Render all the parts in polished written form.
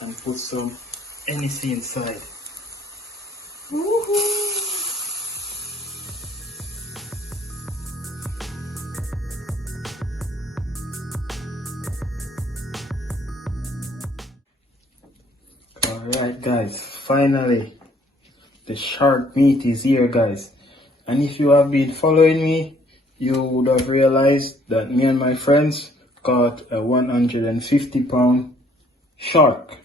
and put some Hennessy inside. Woohoo! Alright guys, finally the shark meat is here guys. And if you have been following me, you would have realized that me and my friends caught a 150-pound shark.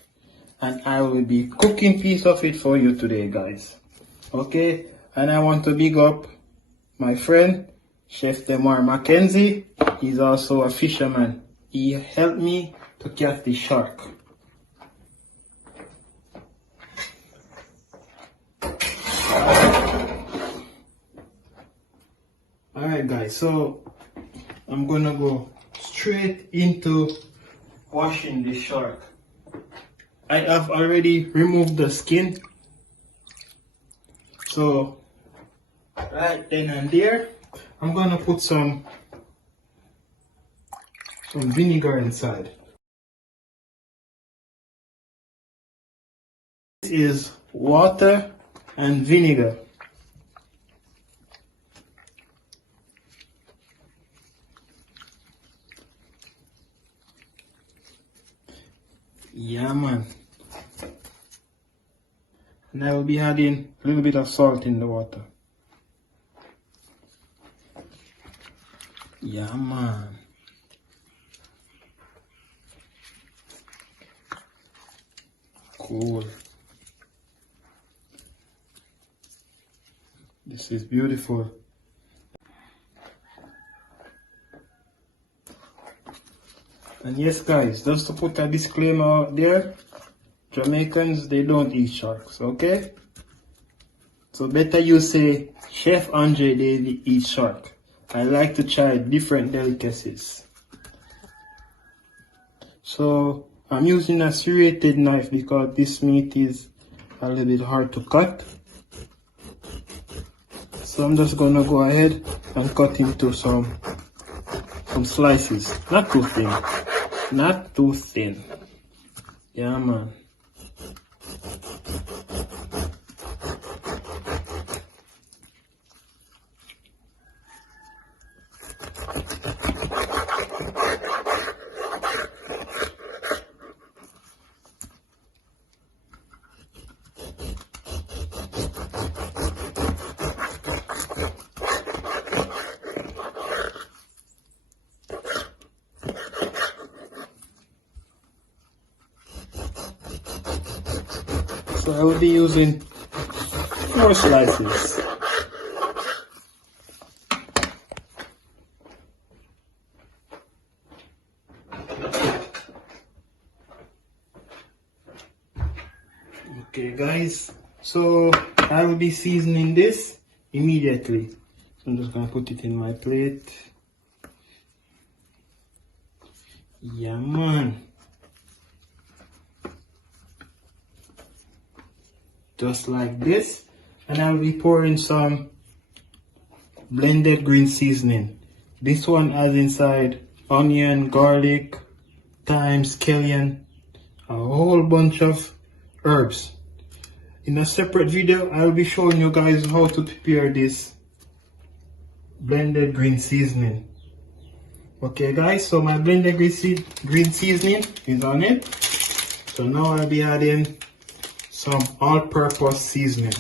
And I will be cooking piece of it for you today guys. Okay, and I want to big up my friend Chef Demar Mackenzie. He's also a fisherman. He helped me to catch the shark. Alright guys, so I'm gonna go straight into washing the shark. I have already removed the skin. So right then and there, I'm gonna put some vinegar inside. This is water and vinegar. Yeah man. And I will be adding a little bit of salt in the water. Yeah man. Cool. This is beautiful. And yes guys, just to put a disclaimer out there, Jamaicans, they don't eat sharks, okay? So better you say, Chef Andre Davy eats shark. I like to try different delicacies. So I'm using a serrated knife because this meat is a little bit hard to cut. So I'm just gonna go ahead and cut into some slices. Not too thin. Not too thin. Yeah man. So I will be using 4 slices. Okay guys, so I will be seasoning this immediately. So I'm just gonna put it in my plate. Yeah man. Just like this, and I'll be pouring some blended green seasoning. This one has inside onion, garlic, thyme, scallion, a whole bunch of herbs. In a separate video, I'll be showing you guys how to prepare this blended green seasoning. Okay guys, so my blended green seasoning is on it. So now I'll be adding some all-purpose seasoning.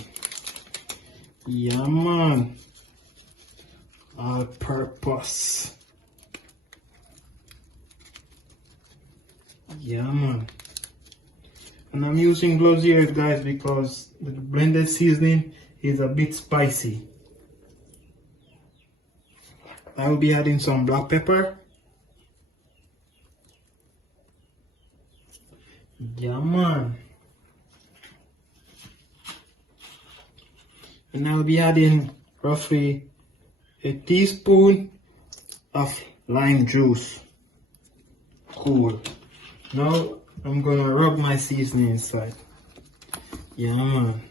Yeah man. All-purpose. Yeah man. And I'm using gloves here guys because the blended seasoning is a bit spicy. I will be adding some black pepper. Yeah man. And I'll be adding roughly a teaspoon of lime juice. Cool. Now I'm gonna rub my seasoning inside. Yeah man.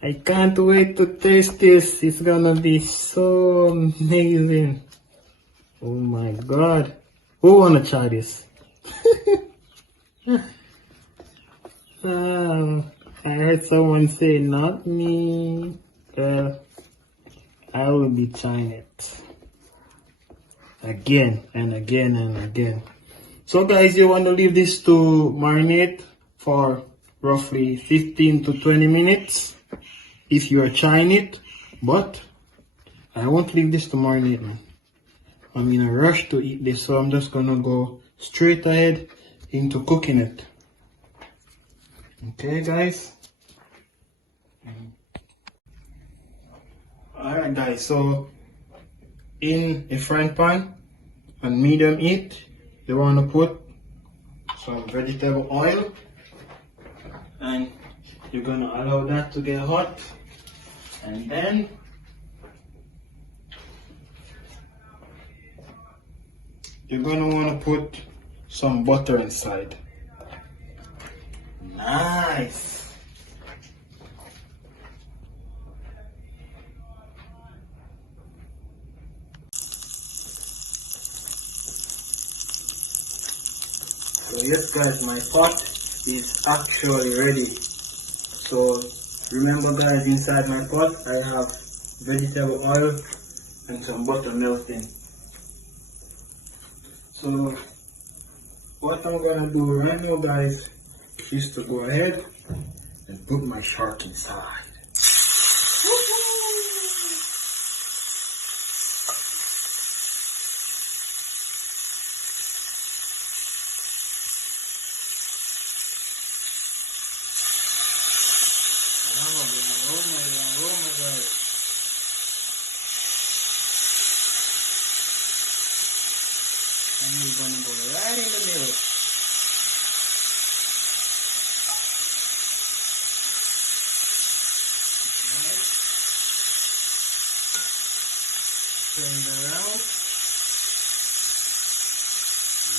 I I can't wait to taste this. It's gonna be so amazing. Oh my god. Who wanna try this? I heard someone say not me. I will be trying it again and again and again. So guys, you want to leave this to marinate for roughly 15 to 20 minutes if you are trying it, but I won't leave this to marinate, man. I'm in a rush to eat this, so I'm just gonna go straight ahead into cooking it. Okay guys. Alright guys, so in a frying pan on medium heat, you want to put some vegetable oil, and you're gonna allow that to get hot, and then you're gonna want to put some butter inside. Nice. So yes guys, my pot is actually ready. So remember guys, inside my pot I have vegetable oil and some butter melting. So what I'm gonna do right now guys is to go ahead and put my shark inside. And we're gonna go right in the middle. Right. Turn it around.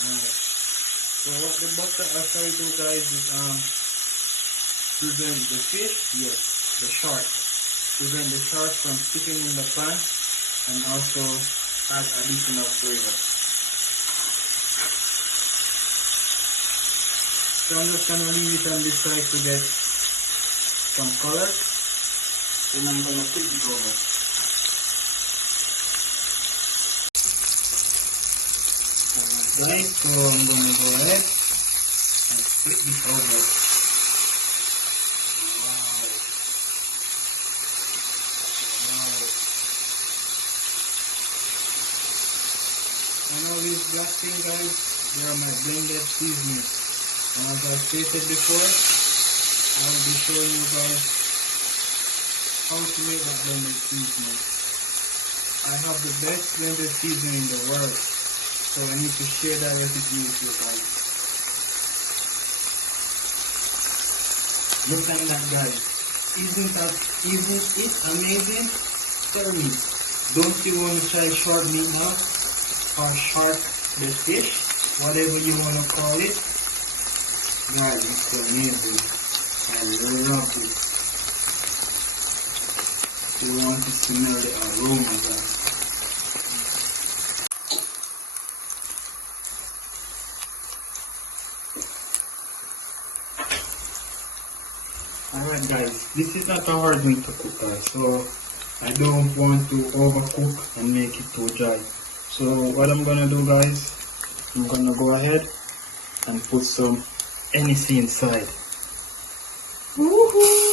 Nice. So what the butter actually do guys is prevent the fish, yes, the shark. Prevent the shark from sticking in the pan and also add additional flavor. So I'm just gonna leave it on this side to get some color, and I'm gonna flip it over. Alright, so I'm gonna go ahead and flip it over. Wow. Wow. And all these black things guys, they are my blended seasonings. And as I stated before, I will be showing you guys how to make that blended seasoning. I have the best blended seasoning in the world, so I need to share that recipe with you guys. Look at that guys. Isn't it amazing? Tell me, don't you want to try shark meat now? Or shark the fish? Whatever you want to call it. Guys, it's amazing. I love it. You want to smell the aroma, guys. Alright guys, this is not a hard meat to cook guys, so I don't want to overcook and make it too dry. So what I'm gonna do guys, I'm gonna go ahead and put some Hennessy inside. Woohoo!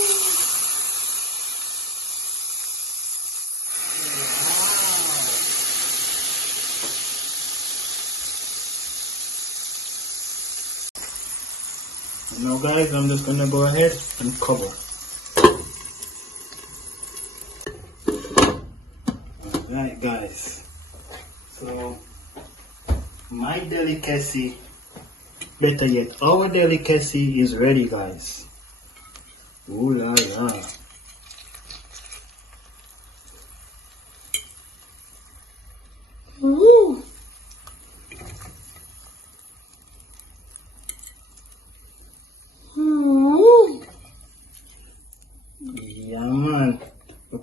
Now guys, I'm just gonna go ahead and cover. Alright guys, so my delicacy, better yet, our delicacy is ready guys. Ooh la la. Ooh. Ooh. Yeah man.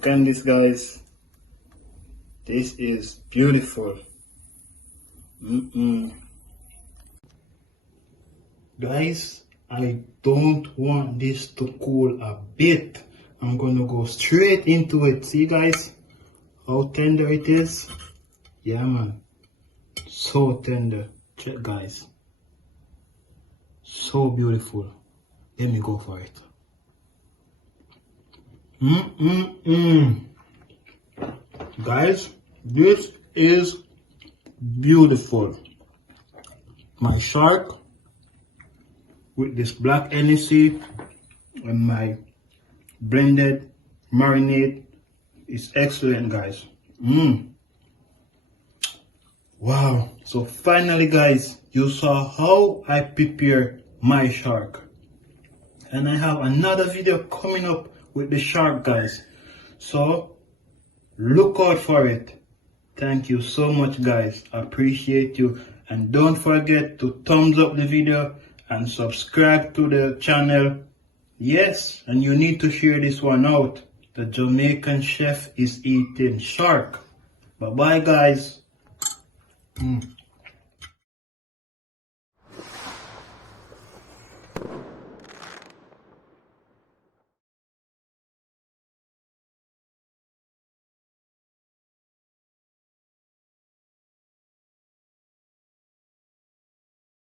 at this, guys. This is beautiful. Guys, I don't want this to cool a bit. I'm gonna go straight into it. See, guys, how tender it is? Yeah, man. So tender. Check, guys. So beautiful. Let me go for it. Guys, this is beautiful. My shark with this black Hennessy and my blended marinade is excellent, guys. Wow. So finally, guys, you saw how I prepare my shark. And I have another video coming up with the shark, guys. So look out for it. Thank you so much, guys. I appreciate you. And don't forget to thumbs up the video and subscribe to the channel. Yes, and you need to share this one out. The Jamaican chef is eating shark. Bye bye, guys.